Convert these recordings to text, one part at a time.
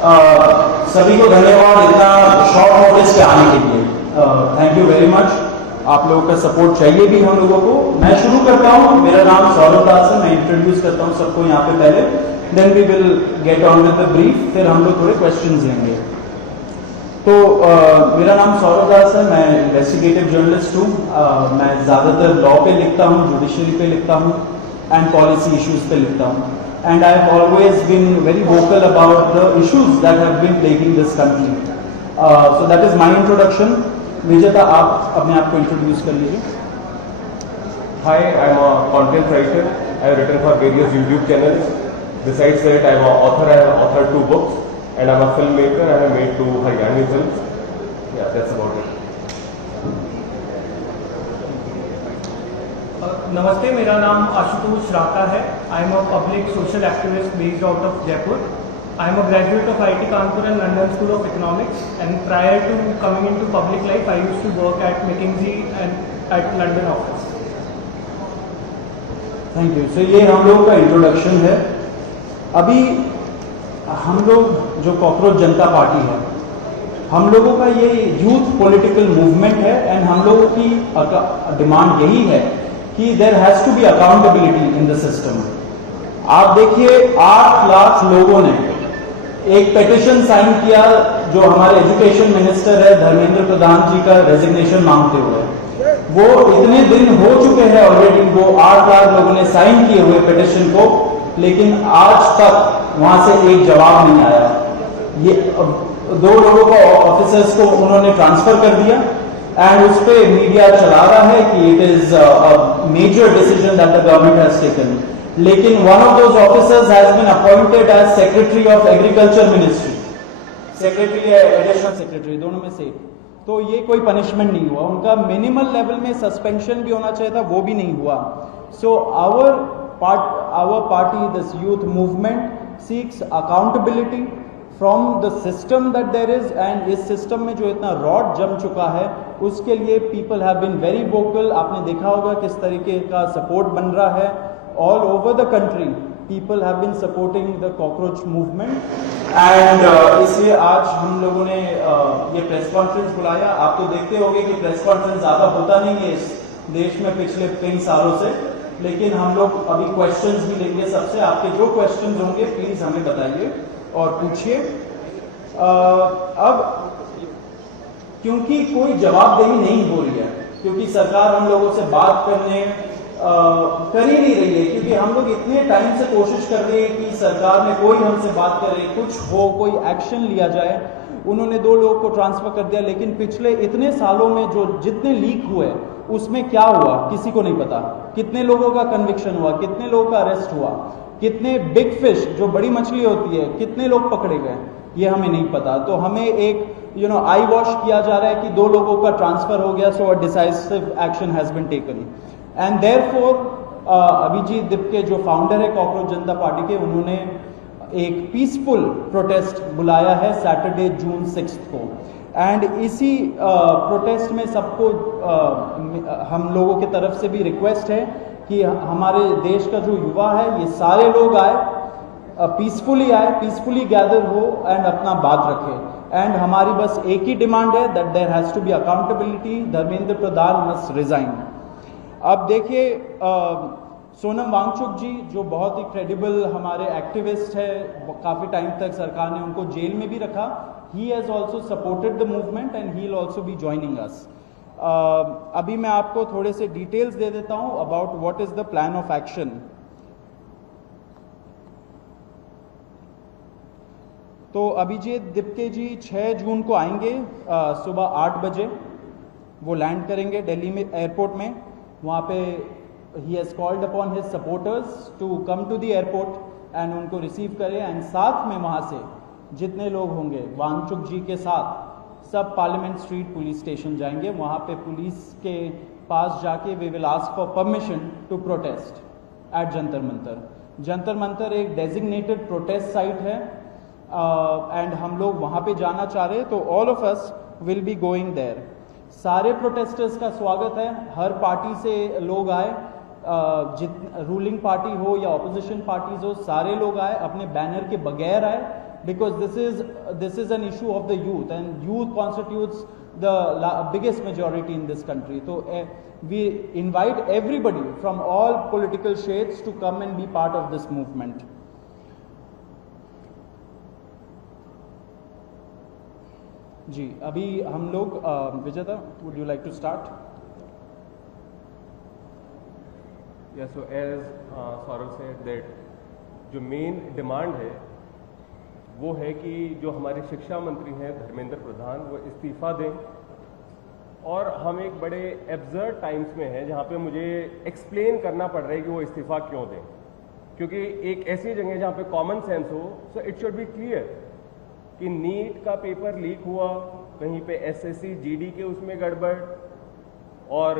सभी को धन्यवाद इतना शॉर्ट नोटिस पे आने के लिए। Thank you very much. आप लोगों का सपोर्ट चाहिए भी हम लोगों को। मैं शुरू करता हूँ। मेरा नाम सौरभ दास है। मैं इंट्रोड्यूस करता हूँ सबको यहाँ पे पहले, then we will get on with the brief, फिर हम लोग थोड़े क्वेश्चंस लेंगे। तो मेरा नाम सौरभ दास है। मैं इन्वेस्टिगेटिव जर्नलिस्ट हूँ। मैं ज़्यादातर लॉ पे लिखता हूँ, जुडिशरी पे लिखता हूँ एंड पॉलिसी इश्यूज पे लिखता हूँ। And I have always been very vocal about the issues that have been plaguing this country. So that is my introduction. विजेता, आप अपने आप को इंट्रोड्यूस कर लीजिए। Hi, I am a content writer. I have written for various YouTube channels. Besides that, I am an author. I have authored 2 books, and I am a filmmaker. I have made 2 Haryani films. Yeah, that's about it. नमस्ते, मेरा नाम आशुतोष राका है। I am a public social activist based out of Jaipur. I am a graduate of IIT Kanpur and London school of economics, and prior to coming into public life I used to work at McKinsey and at London office. Thank you. So ये हम लोगों का introduction है। अभी हम लोग जो cockroach जनता party है, हम लोगों का ये यूथ पॉलिटिकल मूवमेंट है एंड हम लोगों की डिमांड यही है कि there has to be accountability in the system. आप देखिए 8 लाख लोगों ने एक पेटिशन साइन किया जो हमारे एजुकेशन मिनिस्टर है धर्मेंद्र प्रधान जी का रेजिग्नेशन मांगते हुए। वो इतने दिन हो चुके हैं ऑलरेडी, वो 8 लाख लोगों ने साइन किए हुए पेटिशन को, लेकिन आज तक वहां से एक जवाब नहीं आया। ये 2 लोगों को ऑफिसर्स को उन्होंने ट्रांसफर कर दिया एंड उस पर मीडिया चला रहा है कि it is a major decision that the government has taken. लेकिन one of those officers has been appointed as secretary of agriculture ministry, secretary या एडिशनल सेक्रेटरी, दोनों में से। तो ये कोई पनिशमेंट नहीं हुआ। उनका मिनिमल लेवल में सस्पेंशन भी होना चाहिए था, वो भी नहीं हुआ। So our party, this youth movement seeks accountability from the system that there is, and इस सिस्टम में जो इतना रॉड जम चुका है उसके लिए people have been very vocal. आपने देखा होगा किस तरीके का सपोर्ट बन रहा है all over the country. People have been supporting the cockroach movement and इसलिए आज हम लोगों ने ये प्रेस कॉन्फ्रेंस बुलाया। आप तो देखते होंगे कि प्रेस कॉन्फ्रेंस ज्यादा होता नहीं है इस देश में पिछले कई सालों से, लेकिन हम लोग अभी क्वेश्चंस भी लेंगे सबसे। आपके जो क्वेश्चंस होंगे प्लीज हमें बताइए और पूछिए। अब क्योंकि कोई जवाबदेही नहीं हो रही है, क्योंकि सरकार हम लोगों से बात करने कर ही नहीं रही है, क्योंकि हम लोग इतने टाइम से कोशिश कर रहे हैं कि सरकार में कोई हमसे बात करे, कुछ हो, कोई एक्शन लिया जाए। उन्होंने 2 लोगों को ट्रांसफर कर दिया, लेकिन पिछले इतने सालों में जो जितने लीक हुए उसमें क्या हुआ किसी को नहीं पता। कितने लोगों का कन्विक्शन हुआ, कितने लोगों का अरेस्ट हुआ, कितने बिग फिश जो बड़ी मछली होती है कितने लोग पकड़े गए, ये हमें नहीं पता। तो हमें एक आई वॉश किया जा रहा है कि 2 लोगों का ट्रांसफर हो गया, so a decisive action has been taken and therefore Abhijit Dipke जो फाउंडर है कॉकरोच जनता पार्टी के, उन्होंने एक पीसफुल प्रोटेस्ट बुलाया है सैटरडे जून 6 को। एंड इसी प्रोटेस्ट में सबको हम लोगों की तरफ से भी रिक्वेस्ट है कि हमारे देश का जो युवा है ये सारे लोग आए, पीसफुली आए, पीसफुली गैदर हो एंड अपना बात रखें। एंड हमारी बस एक ही डिमांड है that there has to be accountability, Dharmendra Pradhan must resign. अब देखिए सोनम वांगचुक जी जो बहुत ही क्रेडिबल हमारे एक्टिविस्ट है, काफ़ी टाइम तक सरकार ने उनको जेल में भी रखा। He has also supported the movement and he will also be joining us. अभी मैं आपको थोड़े से डिटेल्स दे देता हूं about what is the plan of action. तो अभिजीत दिपके जी 6 जून को आएंगे सुबह 8 बजे। वो लैंड करेंगे दिल्ली में एयरपोर्ट में। वहाँ पे ही has called upon his supporters to come to the airport and उनको रिसीव करें। एंड साथ में वहाँ से जितने लोग होंगे वांगचुक जी के साथ सब पार्लियामेंट स्ट्रीट पुलिस स्टेशन जाएंगे। वहाँ पे पुलिस के पास जाके we will ask for permission to protest at Jantar Mantar. Jantar Mantar एक डेजिग्नेटेड प्रोटेस्ट साइट है एंड हम लोग वहाँ पे जाना चाह रहे हैं, तो all of us will be going there. सारे प्रोटेस्टर्स का स्वागत है, हर पार्टी से लोग आए, रूलिंग पार्टी हो या ऑपोजिशन पार्टीज हो, सारे लोग आए, अपने बैनर के बगैर आए because this is an issue of the youth, and youth constitutes the biggest majority in this country. So we invite everybody from all political shades to come and be part of this movement. जी, अभी हम लोग विजेता, would you like to start? Yeah, so as Saurav said that जो main demand है वो है कि जो हमारे शिक्षा मंत्री हैं धर्मेंद्र प्रधान वो इस्तीफा दें, और हम एक बड़े एब्सर्ड टाइम्स में हैं जहाँ पे मुझे एक्सप्लेन करना पड़ रहा है कि वो इस्तीफा क्यों दें, क्योंकि एक ऐसी जगह जहाँ पे कॉमन सेंस हो, so it should be clear कि नीट का पेपर लीक हुआ, कहीं पे एसएससी जीडी के उसमें गड़बड़, और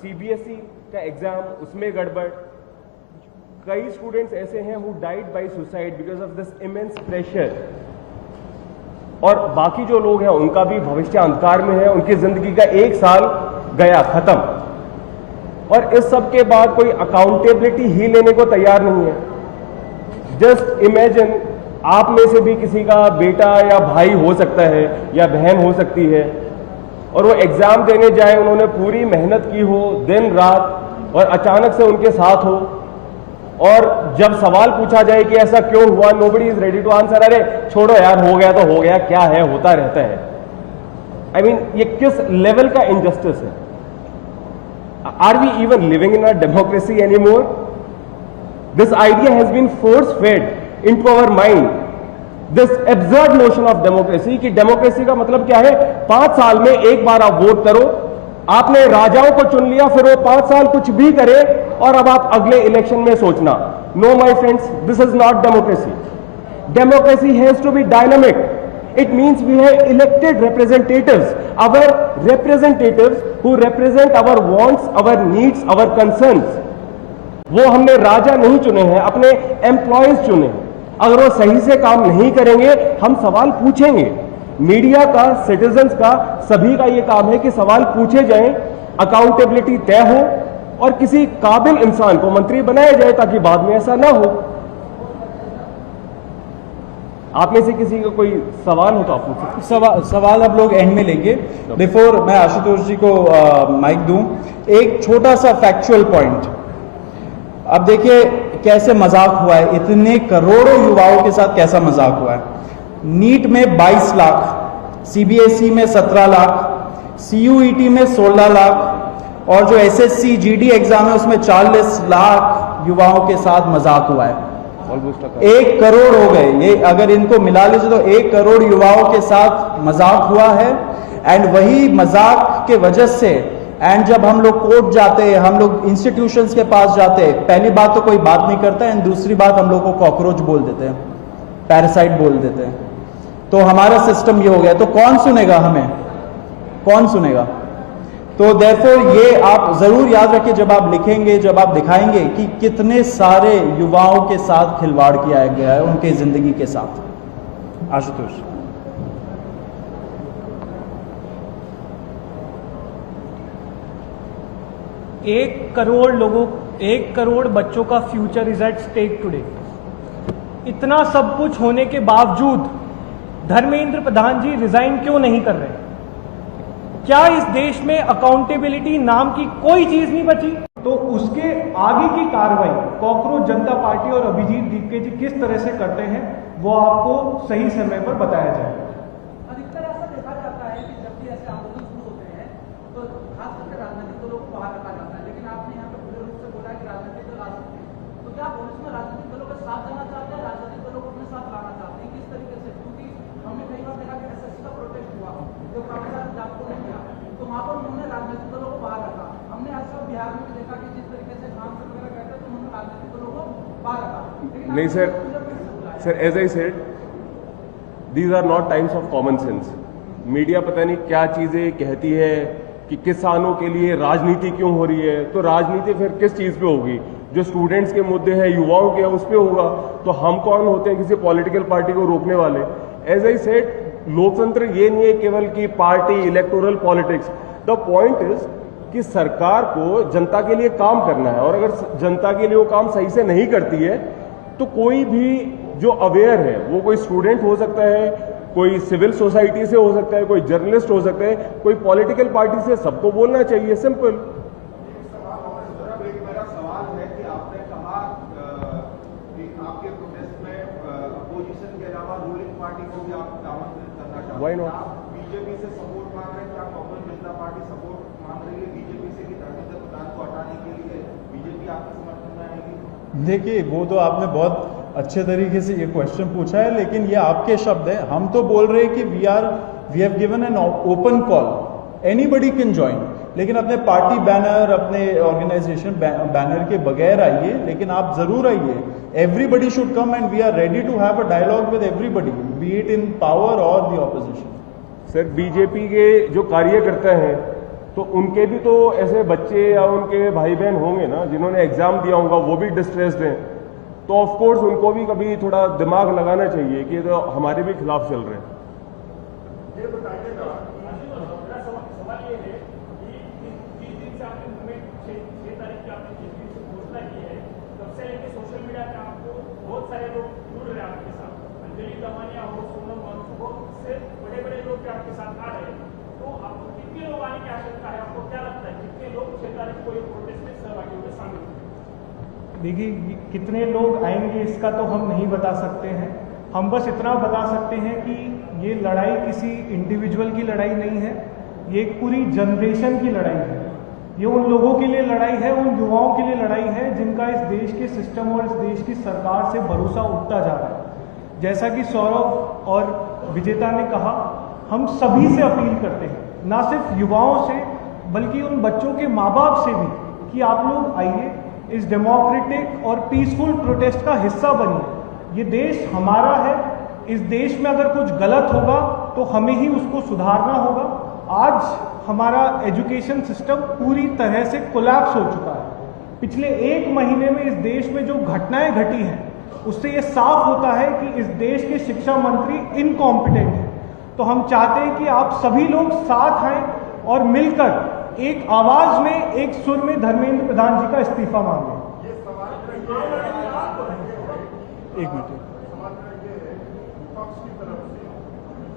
सीबीएसई का एग्जाम उसमें गड़बड़। कई स्टूडेंट्स ऐसे हैं who died by suicide because of this immense pressure, और बाकी जो लोग हैं उनका भी भविष्य अंधकार में है, उनकी जिंदगी का 1 साल गया खत्म, और इस सब के बाद कोई अकाउंटेबिलिटी ही लेने को तैयार नहीं है। जस्ट इमेजिन, आप में से भी किसी का बेटा या भाई हो सकता है या बहन हो सकती है, और वो एग्जाम देने जाए, उन्होंने पूरी मेहनत की हो दिन रात, और अचानक से उनके साथ हो, और जब सवाल पूछा जाए कि ऐसा क्यों हुआ, nobody is ready to answer. अरे छोड़ो यार, हो गया तो हो गया, क्या है, होता रहता है। आई मीन ये किस लेवल का इनजस्टिस है? Are we even living in a democracy anymore? This idea has been force fed into our mind, this absurd notion of democracy कि डेमोक्रेसी का मतलब क्या है? 5 साल में एक बार आप वोट करो, आपने राजाओं को चुन लिया, फिर वो 5 साल कुछ भी करे, और अब आप अगले इलेक्शन में सोचना। No my friends, this is not democracy. Democracy has to be dynamic. It means we have elected representatives, our representatives who represent our wants, our needs, our concerns. वो हमने राजा नहीं चुने हैं, अपने एम्प्लॉयज चुने हैं। अगर वो सही से काम नहीं करेंगे, हम सवाल पूछेंगे। मीडिया का, सिटीजन्स का, सभी का ये काम है कि सवाल पूछे जाएं, अकाउंटेबिलिटी तय हो, और किसी काबिल इंसान को मंत्री बनाया जाए ताकि बाद में ऐसा ना हो। आप में से किसी का कोई सवाल हो तो आप पूछ सकते। सवाल अब लोग एंड में लेंगे। बिफोर मैं आशुतोष जी को माइक दूं, एक छोटा सा फैक्चुअल पॉइंट। अब देखिए कैसे मजाक हुआ है, इतने करोड़ों युवाओं के साथ कैसा मजाक हुआ है। नीट में 22 लाख, सीबीएसई में 17 लाख, सीयूईटी में 16 लाख, और जो एसएससी जीडी एग्जाम है उसमें 40 लाख युवाओं के साथ मजाक हुआ है। 1 करोड़ हो गए ये, अगर इनको मिला लीजिए तो 1 करोड़ युवाओं के साथ मजाक हुआ है। एंड वही मजाक के वजह से, एंड जब हम लोग कोर्ट जाते हैं, हम लोग इंस्टीट्यूशंस के पास जाते हैं, पहली बात तो कोई बात नहीं करता है, एंड दूसरी बात हम लोग को कॉकरोच बोल देते हैं, पैरासाइट बोल देते हैं। तो हमारा सिस्टम ये हो गया, तो कौन सुनेगा हमें, कौन सुनेगा? तो देयरफॉर ये आप जरूर याद रखिए जब आप लिखेंगे, जब आप दिखाएंगे कि कितने सारे युवाओं के साथ खिलवाड़ किया गया है, उनके जिंदगी के साथ। आशुतोष। 1 करोड़ लोगों, 1 करोड़ बच्चों का future is at stake today. इतना सब कुछ होने के बावजूद धर्मेंद्र प्रधान जी रिजाइन क्यों नहीं कर रहे? क्या इस देश में अकाउंटेबिलिटी नाम की कोई चीज नहीं बची? तो उसके आगे की कार्रवाई कॉकरोच जनता पार्टी और अभिजीत दीपके जी किस तरह से करते हैं, वो आपको सही समय पर बताया जाएगा। अधिकतर ऐसा देखा जाता है कि जब भी ऐसे आंदोलन शुरू होते हैं तो खास करके राजनीतिक दलों को बाहर रखा जाता है, लेकिन आपने यहाँ पे पूरे रूप से बोला कि राजनीतिक दल आ सकते हैं, तो क्या आप इसमें राजनीतिक दलों के साथ जाना चाहते हैं, राजनीतिक दलों को अपने साथ लाना चाहते हैं, किस तरीके से? क्योंकि हमने कई बार देखा कि एसएससी का प्रोटेस्ट हुआ जो काफी सारे जागरूक ने किया, तो वहां पर उन्होंने राजनीतिक दलों को बाहर रखा। हमने ऐसा बिहार में भी देखा कि जिस तरीके से काम से वगैरह कहते हैं तो उन्होंने राजनीतिक दलों को बाहर रखा। नहीं sir, as I said, these are not times of common sense. Media पता नहीं क्या चीजें कहती है कि किसानों के लिए राजनीति क्यों हो रही है, तो राजनीति फिर किस चीज पे होगी? जो स्टूडेंट्स के मुद्दे हैं, युवाओं के हैं, उस पे होगा। तो हम कौन होते हैं किसी पॉलिटिकल पार्टी को रोकने वाले? एज आई सेड, लोकतंत्र ये नहीं है केवल कि party, electoral politics. The point is कि सरकार को जनता के लिए काम करना है, और अगर जनता के लिए वो काम सही से नहीं करती है तो कोई भी जो अवेयर है, वो कोई स्टूडेंट हो सकता है, कोई सिविल सोसाइटी से हो सकता है, कोई जर्नलिस्ट हो सकता है, कोई पॉलिटिकल पार्टी से, सबको बोलना चाहिए, सिंपल। मेरा सवाल है कि आपने कहा कि आपके प्रोटेस्ट में अपोजिशन के अलावा रूलिंग पार्टी को भी आप आमंत्रित करना चाहते हैं। Why not? आप बीजेपी से सपोर्ट मांग रहे हैं, क्या कांग्रेस जनता पार्टी सपोर्ट मांग रही है बीजेपी से कि धर्मेंद्र प्रधान को हटाने के लिए बीजेपी आपके समर्थन में आएगी? देखिए, वो तो आपने बहुत अच्छे तरीके से ये क्वेश्चन पूछा है, लेकिन ये आपके शब्द हैं। हम तो बोल रहे हैं कि we have given an open call, anybody can join, लेकिन अपने पार्टी बैनर, अपने ऑर्गेनाइजेशन बैनर के बगैर आइए, लेकिन आप जरूर आइए। Everybody should come and we are ready to have a dialogue with everybody, be it in power और द ऑपोजिशन। सर, बीजेपी के जो कार्यकर्ता हैं, तो उनके भी तो ऐसे बच्चे या उनके भाई बहन होंगे ना, जिन्होंने एग्जाम दिया होगा, वो भी डिस्ट्रेस्ड हैं, तो ऑफ कोर्स उनको भी कभी थोड़ा दिमाग लगाना चाहिए कि ये तो हमारे भी खिलाफ चल रहे हैं। ये बताइएगा, सवाल ये है कि जिस दिन से आपने मूवमेंट 6 तारीख की आपने जिस दिन से घोषणा की है, तब से लेकर सोशल मीडिया पे आपको बहुत सारे लोग जुड़ रहे हैं आपके साथ, अंजलि दमानिया हो, सोनम वांगचुक हो, इससे बड़े बड़े लोग भी आपके साथ आ रहे हैं, तो आपको कितने लोग आने की आवश्यकता है? आपको क्या लगता है कितने लोग 6 तारीख को ये प्रोटेस्ट में सहभागी होंगे, शामिल होंगे? देखिए, कितने लोग आएंगे इसका तो हम नहीं बता सकते हैं। हम बस इतना बता सकते हैं कि ये लड़ाई किसी इंडिविजुअल की लड़ाई नहीं है, ये एक पूरी जनरेशन की लड़ाई है। ये उन लोगों के लिए लड़ाई है, उन युवाओं के लिए लड़ाई है जिनका इस देश के सिस्टम और इस देश की सरकार से भरोसा उठता जा रहा है। जैसा कि सौरभ और विजेता ने कहा, हम सभी से अपील करते हैं, ना सिर्फ युवाओं से बल्कि उन बच्चों के माँ बाप से भी, कि आप लोग आइए, इस डेमोक्रेटिक और पीसफुल प्रोटेस्ट का हिस्सा बनिए। ये देश हमारा है, इस देश में अगर कुछ गलत होगा तो हमें ही उसको सुधारना होगा। आज हमारा एजुकेशन सिस्टम पूरी तरह से कोलैप्स हो चुका है। पिछले 1 महीने में इस देश में जो घटनाएं घटी हैं, उससे ये साफ होता है कि इस देश के शिक्षा मंत्री इनकॉम्पिटेंट हैं। तो हम चाहते हैं कि आप सभी लोग साथ आएं और मिलकर एक आवाज में, एक सुर में धर्मेंद्र प्रधान जी का इस्तीफा मांगे। एक मिनट, सवाल ये है, विपक्ष की तरफ से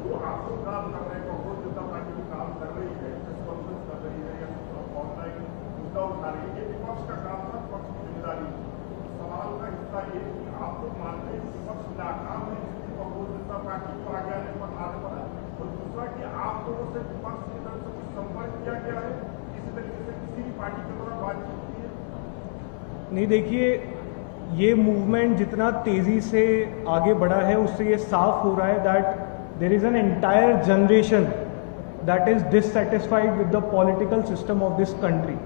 जो आपको काम कर रहे हैं, कांग्रेस जनता पार्टी भी काम कर रही है, प्रेस कॉन्फ्रेंस कर रही है या ऑनलाइन मुद्दा उठा रही है, ये विपक्ष का काम था, विपक्ष की जिम्मेदारी। सवाल का हिस्सा ये कि आप लोग मानते हैं कि विपक्ष नाकाम है, इसलिए कांग्रेस जनता पार्टी को आगे आने पर आने पड़ा, और दूसरा कि आप लोगों से विपक्ष की तरफ से कुछ संपर्क किया गया है, इसी तरीके से किसी भी पार्टी के द्वारा बातचीत की है? नहीं, देखिए, ये मूवमेंट जितना तेजी से आगे बढ़ा है, उससे ये साफ हो रहा है that there is an entire generation that is dissatisfied with the political system of this country,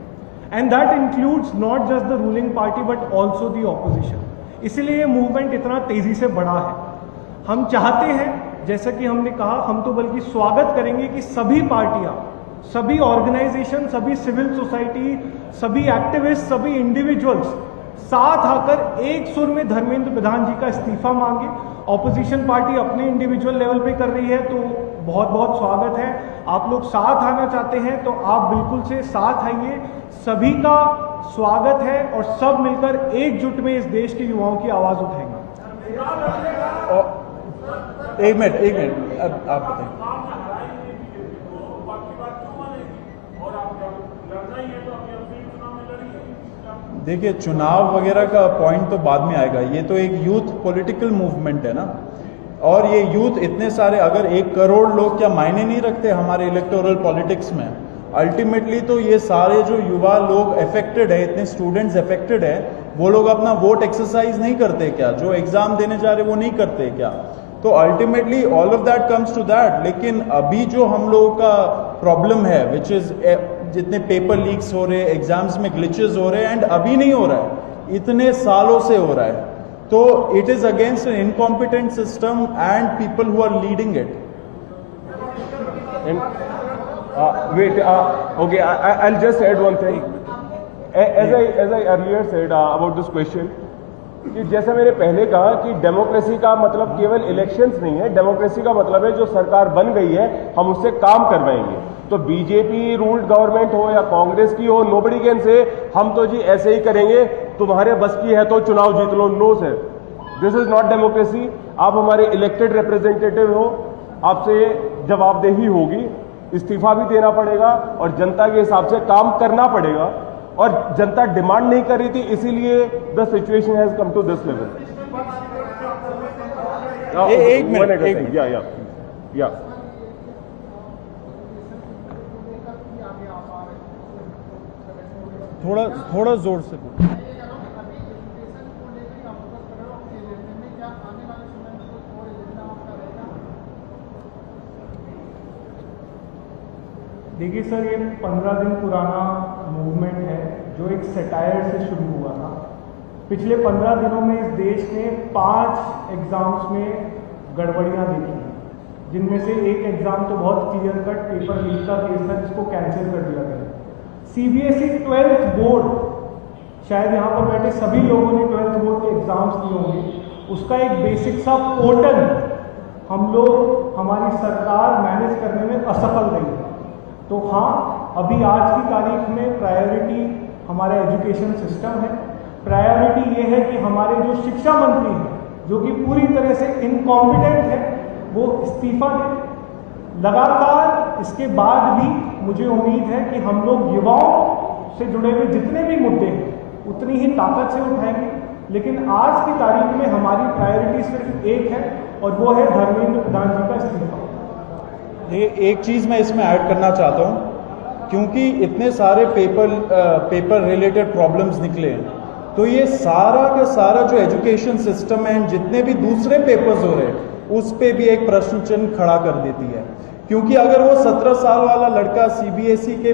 and that includes not just the ruling party but also the opposition. इसीलिए ये मूवमेंट इतना तेजी से बढ़ा है। हम चाहते हैं, जैसा कि हमने कहा, हम तो बल्कि स्वागत करेंगे कि सभी पार्टियां, सभी ऑर्गेनाइजेशन, सभी सिविल सोसाइटी, सभी एक्टिविस्ट, सभी इंडिविजुअल्स साथ आकर एक सुर में धर्मेंद्र प्रधान जी का इस्तीफा मांगे। ऑपोजिशन पार्टी अपने इंडिविजुअल लेवल पे कर रही है, तो बहुत बहुत स्वागत है। आप लोग साथ आना चाहते हैं तो आप बिल्कुल से साथ आइए, सभी का स्वागत है और सब मिलकर एकजुट में इस देश के युवाओं की आवाज उठाएंगे। एक मिनट, अब आप बताइए। देखिए, चुनाव वगैरह का पॉइंट तो बाद में आएगा, ये तो एक यूथ पॉलिटिकल मूवमेंट है ना, और ये यूथ इतने सारे, अगर 1 करोड़ लोग क्या मायने नहीं रखते हमारे इलेक्टोरल पॉलिटिक्स में? अल्टीमेटली तो ये सारे जो युवा लोग अफेक्टेड है, इतने स्टूडेंट्स अफेक्टेड है, वो लोग अपना वोट एक्सरसाइज नहीं करते क्या? जो एग्जाम देने जा रहे वो नहीं करते क्या? तो ultimately all of that comes to that. लेकिन अभी जो हम लोगों का प्रॉब्लम है, विच इज जितने पेपर लीक्स हो रहे हैं, एग्जाम्स में ग्लिचेस हो रहे हैं, एंड अभी नहीं हो रहा है, इतने सालों से हो रहा है, तो it is against an incompetent system and people who are leading it. Okay, I'll just add one thing. As I earlier said about this question, कि जैसा मैंने पहले कहा कि डेमोक्रेसी का मतलब केवल इलेक्शंस नहीं है, डेमोक्रेसी का मतलब है जो सरकार बन गई है हम उससे काम करवाएंगे। तो बीजेपी रूल्ड गवर्नमेंट हो या कांग्रेस की हो, नोबडी कैन से हम तो जी ऐसे ही करेंगे, तुम्हारे बस की है तो चुनाव जीत लो। No sir, this is not democracy. आप हमारे इलेक्टेड रिप्रेजेंटेटिव हो, आपसे जवाबदेही होगी, इस्तीफा भी देना पड़ेगा और जनता के हिसाब से काम करना पड़ेगा। और जनता डिमांड नहीं कर रही थी, इसीलिए the situation has come to this level. एक मिनट या थोड़ा जोर से बोलो। देखिए सर, ये 15 दिन पुराना मूवमेंट है जो एक सेटायर से शुरू हुआ था। पिछले 15 दिनों में इस देश ने 5 एग्जाम्स में गड़बड़ियां देखी हैं, जिनमें से एक एग्जाम तो बहुत क्लियर कट पेपर लीक का केस था जिसको कैंसिल कर दिया गया। CBSE 12th बोर्ड, शायद यहाँ पर बैठे सभी लोगों ने 12th बोर्ड के एग्जाम्स दिए होंगे, उसका एक बेसिक सा पोर्टल हम लोग, हमारी सरकार मैनेज करने में असफल रही है। तो हाँ, अभी आज की तारीख में प्रायोरिटी हमारा एजुकेशन सिस्टम है। प्रायोरिटी ये है कि हमारे जो शिक्षा मंत्री हैं, जो कि पूरी तरह से इनकॉम्पिटेंट है, वो इस्तीफा दें। लगातार इसके बाद भी मुझे उम्मीद है कि हम लोग युवाओं से जुड़े हुए जितने भी मुद्दे हैं उतनी ही ताकत से उठाएंगे। लेकिन आज की तारीख में हमारी प्रायोरिटी सिर्फ एक है और वो है धर्मेंद्र प्रधान जी का इस्तीफा। एक चीज़ मैं इसमें ऐड करना चाहता हूँ, क्योंकि इतने सारे पेपर रिलेटेड प्रॉब्लम्स निकले हैं, तो ये सारा का सारा जो एजुकेशन सिस्टम है, जितने भी दूसरे पेपर्स हो रहे हैं, उस पे भी एक प्रश्न चिन्ह खड़ा कर देती है। क्योंकि अगर वो 17 साल वाला लड़का CBSE के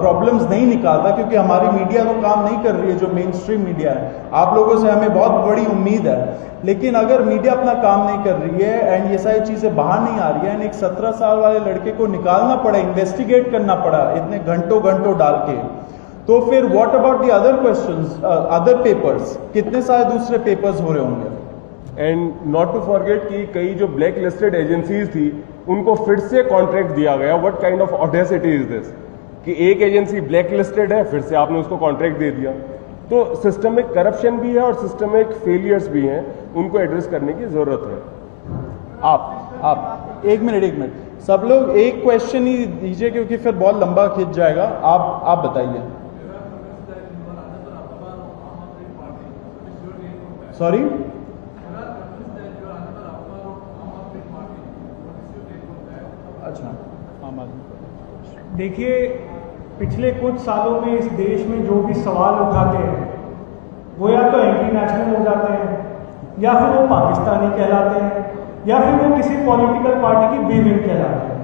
प्रॉब्लम्स नहीं निकालता, क्योंकि हमारी मीडिया तो काम नहीं कर रही है, जो मेन स्ट्रीम मीडिया है, आप लोगों से हमें बहुत बड़ी उम्मीद है, लेकिन अगर मीडिया अपना काम नहीं कर रही है एंड ये सारी चीज़ें बाहर नहीं आ रही है एंड एक 17 साल वाले लड़के को निकालना पड़ा, इन्वेस्टिगेट करना पड़ा इतने घंटों डाल के, तो फिर what about the other questions, other papers, कितने सारे दूसरे पेपर्स हो रहे होंगे। एंड नॉट टू फॉरगेट कि कई जो ब्लैक लिस्टेड एजेंसीज थी उनको फिर से कॉन्ट्रैक्ट दिया गया। What kind of audacity is this कि एक एजेंसी ब्लैक लिस्टेड है, फिर से आपने उसको कॉन्ट्रैक्ट दे दिया। तो सिस्टम में करप्शन भी है और सिस्टम में फेलियर्स भी हैं, उनको एड्रेस करने की जरूरत है। आप एक मिनट सब लोग एक क्वेश्चन ही दीजिए, क्योंकि फिर बहुत लंबा खिंच जाएगा। आप बताइए। सॉरी, अच्छा, आम आदमी। देखिए, पिछले कुछ सालों में इस देश में जो भी सवाल उठाते हैं वो या तो एंटी नेशनल हो जाते हैं, या फिर वो पाकिस्तानी कहलाते हैं, या फिर वो किसी पॉलिटिकल पार्टी की बेविंग कहलाते हैं।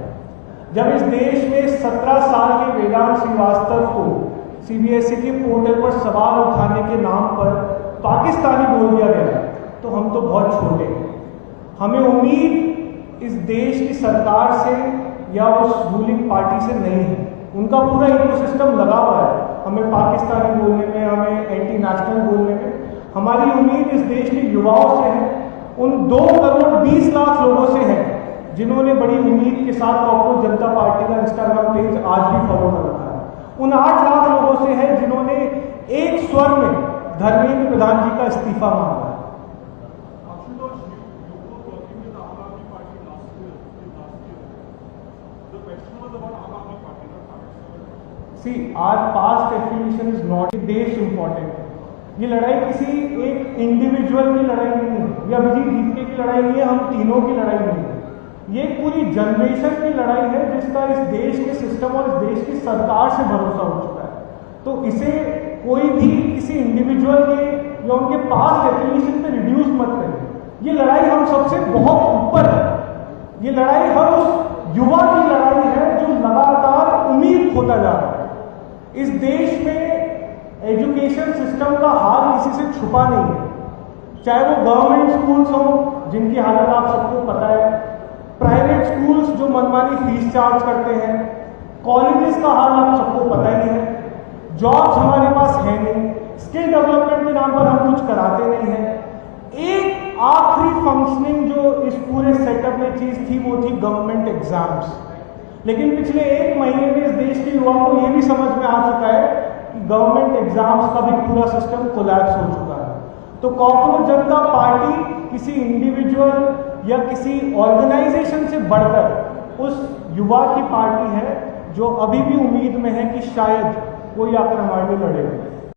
जब इस देश में 17 साल के वेदांत श्रीवास्तव को CBSE के पोर्टल पर सवाल उठाने के नाम पर पाकिस्तानी बोल दिया गया, तो हम तो बहुत छोटे हैं। हमें उम्मीद इस देश की सरकार से या उस रूलिंग पार्टी से नहीं है, उनका पूरा इकोसिस्टम लगा हुआ है। हमें पाकिस्तानी बोलने में, हमें एंटी नेशनल बोलने में, हमारी उम्मीद इस देश के युवाओं से है, उन 2 करोड़ 20 लाख लोगों से है जिन्होंने बड़ी उम्मीद के साथ कॉकरोच जनता पार्टी का इंस्टाग्राम पेज आज भी फॉलो कर रखा है, उन 8 लाख लोगों से है जिन्होंने एक स्वर में धर्मेंद्र प्रधान जी का इस्तीफा मांगा है। See, our past affiliation is not, देश इंपॉर्टेंट है। ये लड़ाई किसी एक इंडिविजुअल की लड़ाई नहीं है, ये अभिजीत दीपके की लड़ाई नहीं है, हम तीनों की लड़ाई नहीं है, ये पूरी जनरेशन की लड़ाई है जिसका इस देश के सिस्टम और इस देश की सरकार से भरोसा हो चुका है। तो इसे कोई भी किसी इंडिविजुअल के या उनके पास्ट एफिलिएशन पे रिड्यूस मत करें। ये लड़ाई हम सबसे बहुत ऊपर है, ये लड़ाई हर उस युवा की लड़ाई है जो लगातार उम्मीद खोता जा रहा है। इस देश में एजुकेशन सिस्टम का हाल किसी से छुपा नहीं है, चाहे वो गवर्नमेंट स्कूल्स हों जिनकी हालत आप सबको पता है, प्राइवेट स्कूल्स जो मनमानी फीस चार्ज करते हैं, कॉलेजेस का हाल आप सबको पता ही है, जॉब्स हमारे पास है नहीं, स्किल डेवलपमेंट के नाम पर हम कुछ कराते नहीं हैं। एक आखिरी फंक्शनिंग जो इस पूरे सेटअप में चीज थी वो थी गवर्नमेंट एग्जाम्स। लेकिन पिछले 1 महीने में इस देश के युवा को ये भी समझ में आ चुका है कि गवर्नमेंट एग्जाम्स का भी पूरा सिस्टम कोलैप्स हो चुका है। तो कॉकरोच जनता पार्टी किसी इंडिविजुअल या किसी ऑर्गेनाइजेशन से बढ़कर उस युवा की पार्टी है जो अभी भी उम्मीद में है कि शायद कोई आकर हमारे लिए लड़ेगा।